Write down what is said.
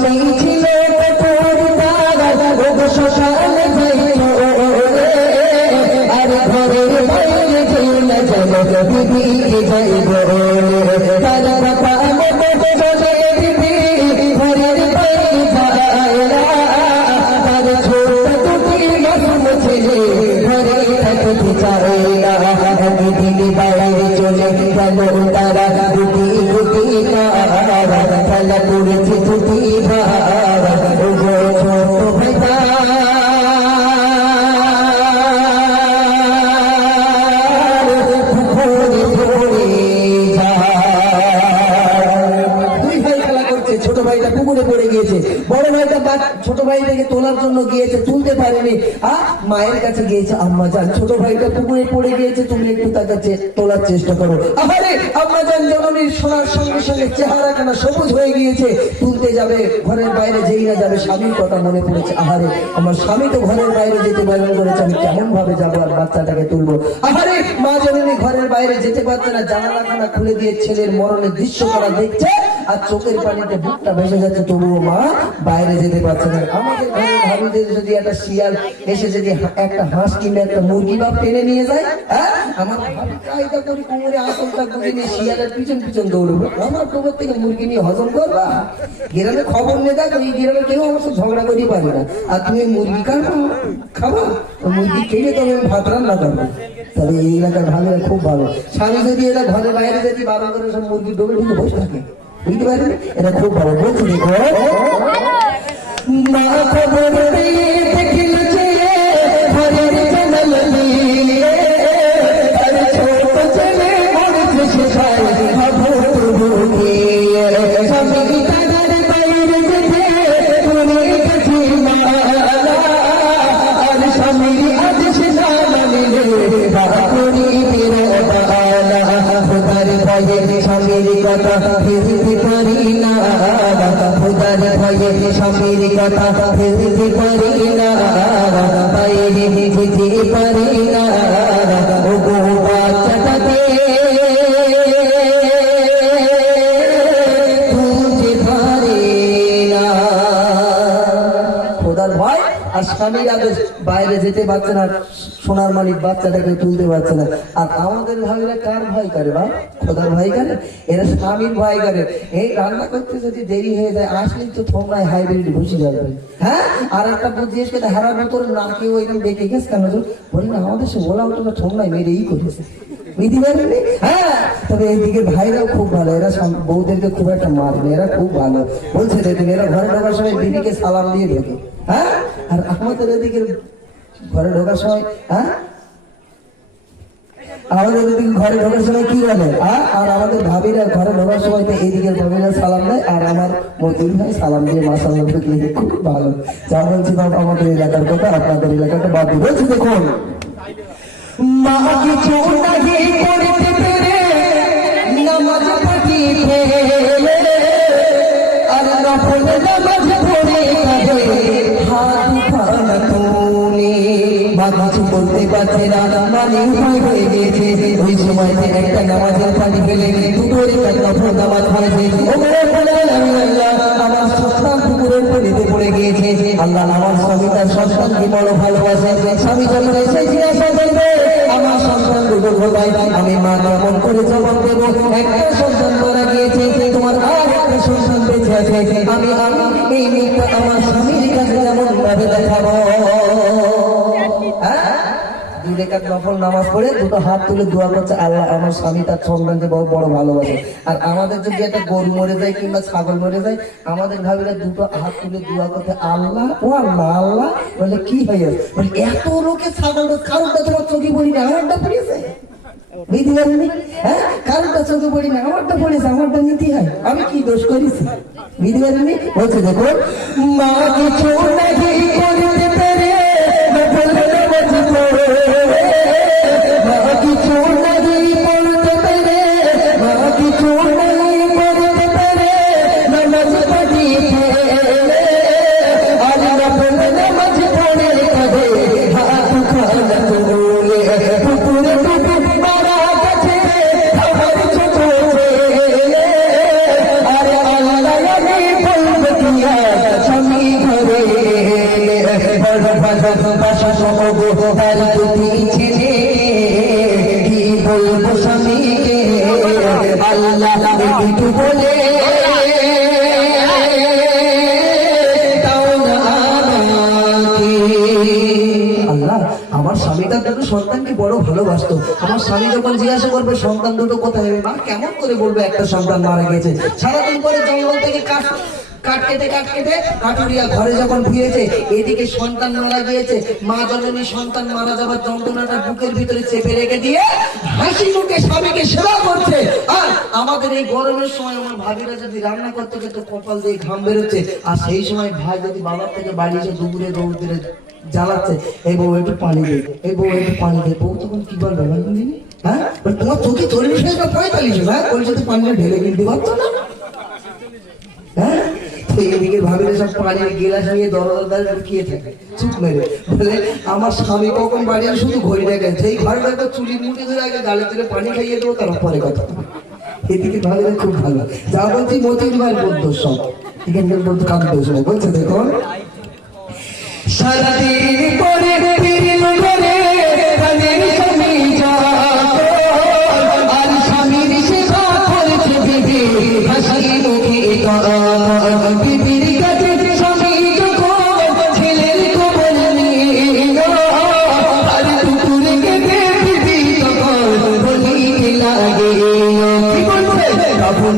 স্বামী ছিল শ্মশানে যাইত আর ঘরের বাইরে চলে যাবে বিবিকে যাইব তার কথা মতো চলে বিবি ঘরের বাইরে যায় না তার ছোট দুটি মাসুম ছেলে ঘরে থাকতে চায় না বিবি বাইরে চলে গেল তারা দুটি দুটি খেলা করেছে দুটি ভাড়া ছোট ভাই ছোট ভাইটা পুকুরে পড়ে গিয়েছে, বড় ভাইটা ছোট ভাইটাকে তোলার জন্য গিয়েছে, তুলতে পারেনি। মায়ের কাছে গিয়েছে, আম্মা জান ছোট ভাইটা পুকুরে পড়ে গিয়েছে, তুমি একটু তাকে তোলার চেষ্টা করো। আরে আম্মা জান জননীর শোনার সঙ্গে সঙ্গে চেহারা কেন সবুজ হয়ে গিয়েছে, তুলতে যাবে, ঘরের বাইরে যেই না যাবে স্বামীর কথা মনে পড়েছে। আহারে আমার স্বামী তো ঘরের বাইরে যেতে বারণ করেছে, আমি কেমন ভাবে যাবো আর বাচ্চাটাকে তুলবো। আহারে মা জননী ঘরের বাইরে যেতে পারছে না, জানালাখানা খুলে দিয়ে ছেলের মরণের দৃশ্য করা দেখছে আর চোখের পানিতে বুকটা ভেসে যাচ্ছে, তবুও মা বাইরে যেতে পারছে না। আমাদের ঘরের ভাবিদের যদি একটা শিয়াল এসে যদি একটা হাঁস কিনে একটা মুরগি বাপ টেনে নিয়ে যায়, আমার ভাবিটা করি কোমরে আসলটা গুঁজে নিয়ে শিয়ালের পিছন পিছন দৌড়বো, আমার খবর থেকে মুরগি নিয়ে হজম করবা। গ্রামে খবর নিয়ে দেখ, এই গ্রামে কেউ আমার সাথে ঝগড়া করি পারে না, আর তুমি মুরগি খাবা, মুরগি খেলে তবে ভাত রান্না করবো। তবে এই এলাকার ভাবিরা খুব ভালো, স্বামী যদি এরা ঘরের বাইরে যদি বাবা করে সব মুরগি ডোবে ঢুকে বসে থাকে, বুঝতে পারেন, এটা খুব ভালো। বলছি দেখো মা খবর দেখিলছে ঘরের জানাল দিয়ে ছোট ছেলে মরেছে শেষায় ভাবুকে স্বামী তাদের বাইরে যেতে করে গেছে মালা আর স্বামীর আদেশ না মানিলে বাপুরি বেরোবালা খোদার ভয়ে স্বামীর কথা ফিরতে পারি না, খোদার ভয়ে স্বামীর কথা ফিরতে পারি না, বাইরে যেতে পারি না, ও গো বাচ্চাটাকে তুলতে পারি না। খোদার ভয় আর স্বামীর আদেশ, বাইরে যেতে পারছে না, সোনার মালিক বাচ্চাটাকে তুলতে পারছে না। আর আমাদের ভাইরা কার ভয় করে? বা খোদার ভয় করে, এরা স্বামীর ভয় করে। এই রান্না করতে যদি দেরি হয়ে যায়, আসলেই তো তোমরা হাইব্রিড বসে যাবে। হ্যাঁ, আর একটা জিজ্ঞেস করতে হারার মতো না কেউ এরকম বেঁকে গেছে কেন? বলি না আমাদের সে বলা ওটা ঠোমরাই মেরেই করেছে, বুঝতে পারবি? হ্যাঁ, তবে এইদিকে ভাইরাও খুব ভালো, এরা বউদেরকে খুব একটা মারবে, এরা খুব ভালো। বলছে দেখুন এরা ঘরে ঢোকার সময় দিদিকে সালাম দিয়ে ঢোকে। হ্যাঁ, আর আমাদের এদিকে ঘরে ঢোকার সময়, হ্যাঁ আমাদের এদিকে ঘরে ঢোকার সময় কি বলে, আর আমাদের ভাবিরা ঘরে ঢোকার সময় তো এইদিকে ভাবিরা সালাম দেয়, আর আমার মজুর ভাই সালাম দিয়ে মাসাল্লাহ ঢুকলে খুব ভালো। যা বলছি বাবা আমাদের এলাকার কথা, আপনাদের এলাকাটা বাদ দিয়ে বলছি দেখুন মা কিছু নাহি করতে পেরে নামাজ পড়ি ফেলে আর নফল নামাজ পড়ে কাঁদে হাত উঠানা তুলে, মা কিছু বলতে পারছে না, মানে উপায় হয়ে গিয়েছে। ওই সময়তে একটা নামাজের পানি ফেলে দুটো নফল নামাজ পড়েছে। আমার সন্তান পুকুরের পানিতে পড়ে গিয়েছে। আল্লাহ আমার স্বামী তার সন্তানকে বড় ভালোবাসে, স্বামী যখন এসে জিজ্ঞাসা করবে আমার সন্তান দুটো কোথায়, আমি মা কেমন করে জবাব দেবো? একটা সন্তান মারা গিয়েছে, তোমার আর একটা সন্তান বেঁচে আছে, আমি এই মুখটা আমার স্বামীর কাছে যেমন ভাবে দেখাবো। দুই রেখাত নফল নামাজ পড়ে দুটো হাত তুলে দোয়া করছে, আল্লাহ আমার স্বামী তার সন্তানকে বড় ভালোবাসে। আর আমাদের যদি একটা গরু মরে যায় কিংবা ছাগল মরে যায়, আমাদের ভাবিরা দুটো হাত তুলে দোয়া করতে, আল্লাহ ও আল্লাহ আল্লাহ, বলে কি হয়ে বলে এত লোকে ছাগল কারণটা তোমার চোখে পড়ি না, আমারটা পড়েছে, বুঝতে পারিনি? হ্যাঁ, কারণটা চোখে পড়ি না, আমারটা পড়েছে, আমারটা নিতে হয়, আমি কি দোষ করেছি? বুঝতে পারিনি? বলছে দেখো মা কিছু নাহি করতে পেরে কিছু নাহি পড়তে পেরে, কিছু নাহি পড়তে পেরে নামাজ পড়ি ফেলে আর নফল নামাজ পড়ে কাঁদে হাত উঠানা তুলে, পুকুরে ডুবে মারা গেছে আমার ছোট ছেলে, আর আল্লাহ আমি বলবো কি আমার স্বামীটা দুটো সন্তানকে বড় ভালোবাসতো। আমার স্বামী যখন জিজ্ঞাসা করবে সন্তান দুটো কোথায়, মা কেমন করে বলবে একটা সন্তান মারা গেছে। সারাদিন পরে জঙ্গল থেকে কাঠ কেটে কাঠুরিয়া ঘরে যখন ফিরেছে, এদিকে সন্তান মারা গিয়েছে। মা জননী সন্তান মারা যাবার যন্ত্রণাটা বুকের ভিতরে চেপে রেখে দিয়ে হাসি মুখে স্বামীকে সেবা করছে। আর আমাদের এই গরমের সময় আমার ভাবিরা যদি রান্না করতে করতে কপাল দিয়ে ঘাম বেরোচ্ছে, আর সেই সময় ভাই যদি বাবার থেকে বাড়ি এসে দুপুরে দৌড় দিয়ে জ্বালাচ্ছে, এই বউ একটু পানি দে, এই বউ একটু পানি দে, বউ তখন কি বলবে হ্যাঁ, তোমার চোখে 40 হয়েছে 45, হ্যাঁ কলসাতে পানি ঢেলে কিনতে পারছো না, হ্যাঁ। এদিকে ভাবিলে সব পানির গিলাস নিয়ে দরজায় লুকিয়ে থাকে চুপ মেরে, বলে আমার স্বামী কখন বাড়ি আর শুধু ঘড়ি দেখে, সেই ঘরে একটা চুলির মুঠি ধরে আগে গালে তুলে পানি খাইয়ে দেবো, তার পরে কথা। এদিকে ভাবিলে খুব ভালো, যা বলছি মতির ভাইয়ের বন্ধ সব এখানকার বলতে কাম দোষ নয়, বলছে দেখুন সারাদিন পরে আর স্বামীর সেবা করছে বিবি হাসি মুখে বিবির কাছে স্বামী যখন ছেলের খবর নিল, আর দুপুরে কেটে বিবি তখন বলিতে লাগে কি বলছে তখন